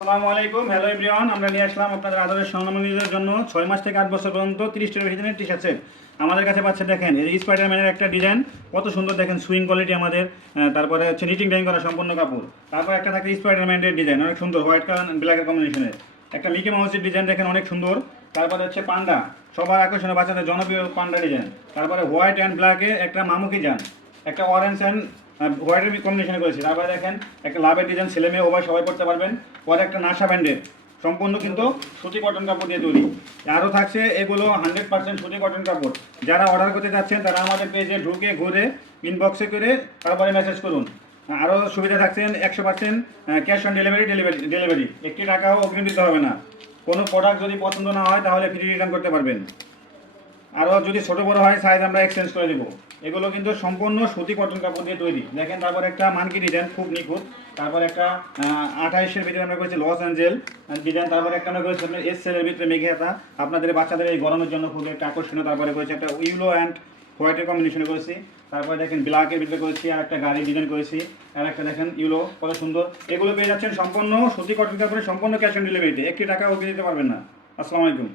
আসসালামু আলাইকুম, hello everyone. আমরা নিয়ে আসলাম আপনাদের আদরের স্বর্ণমন্দিরের জন্য 6 মাস থেকে 8 বছর পর্যন্ত 30 টার ভিতরে টি শার্ট সেট আমাদের কাছে পাচ্ছে। দেখেন এই স্পাইডারম্যানের একটা ডিজাইন কত সুন্দর, দেখেন সুইং কোয়ালিটি আমাদের। তারপরে হচ্ছে নিটিং ডাইং করা সম্পূর্ণ কাপড়। তারপর একটা থাকে স্পাইডারম্যানের ডিজাইন অনেক সুন্দর, হোয়াইট কালার ব্ল্যাকের কম্বিনেশনের একটা মিকি মাউসের ডিজাইন, দেখেন অনেক সুন্দর। তারপরে হচ্ছে পান্ডা, সবার আকর্ষণীয় বাচ্চাদের জনপ্রিয় পান্ডা ডিজাইন। তারপরে হোয়াইট অ্যান্ড ব্ল্যাকে একটা মামুকি যান, একটা অরেঞ্জ অ্যান্ড হোয়াইটের কম্বিনেশন করেছি। তারপরে দেখেন একটা লাভের ডিজাইন, ছেলে মেয়ে উভয় সবাই করতে পারবেন। পরে একটা নাসা ব্যান্ডের সম্পূর্ণ কিন্তু সুতি কটন কাপড় দিয়ে তৈরি। আরও থাকছে এগুলো 100% সুতি কটন কাপড়। যারা অর্ডার করতে যাচ্ছেন তারা আমাদের পেজে ঢুকে ঘুরে ইনবক্সে করে তারপরে মেসেজ করুন। আরও সুবিধা থাকছেন 100% ক্যাশ অন ডেলিভারি 1 টাকাও অগ্রিম দিতে হবে না। কোনো প্রোডাক্ট যদি পছন্দ না হয় তাহলে ফ্রি রিটার্ন করতে পারবেন। আরও যদি ছোটো বড়ো হয় সাইজ আমরা এক্সচেঞ্জ করে দেবো। এগুলো কিন্তু সম্পূর্ণ সুতি কটন কাপড় দিয়ে তৈরি। দেখেন তারপর একটা মানকি ডিজাইন খুব নিখুঁত। তারপর একটা 28-এর ভিতরে আমরা করেছি লস অ্যাঞ্জেল ডিজাইন। তারপরে একটা আমরা করেছি আপনার এস সেলের ভিতরে মেঘে হাতা, আপনাদের বাচ্চাদের এই গরমের জন্য খুব একটা আকর্ষণীয়। তারপরে করেছি একটা ইউলো অ্যান্ড হোয়াইটের কম্বিনেশনে করেছি। তারপরে দেখেন ব্ল্যাকের ভিতরে করেছি, আর একটা গাড়ি ডিজাইন করেছি, আর একটা দেখেন ইউলো কত সুন্দর। এগুলো পেয়ে যাচ্ছেন সম্পূর্ণ সুতি কটন কাপড়ে, সম্পূর্ণ ক্যাশ অন ডেলিভারিতে। 1 টাকা ওকে দিতে পারবেন না। আসসালামু আলাইকুম।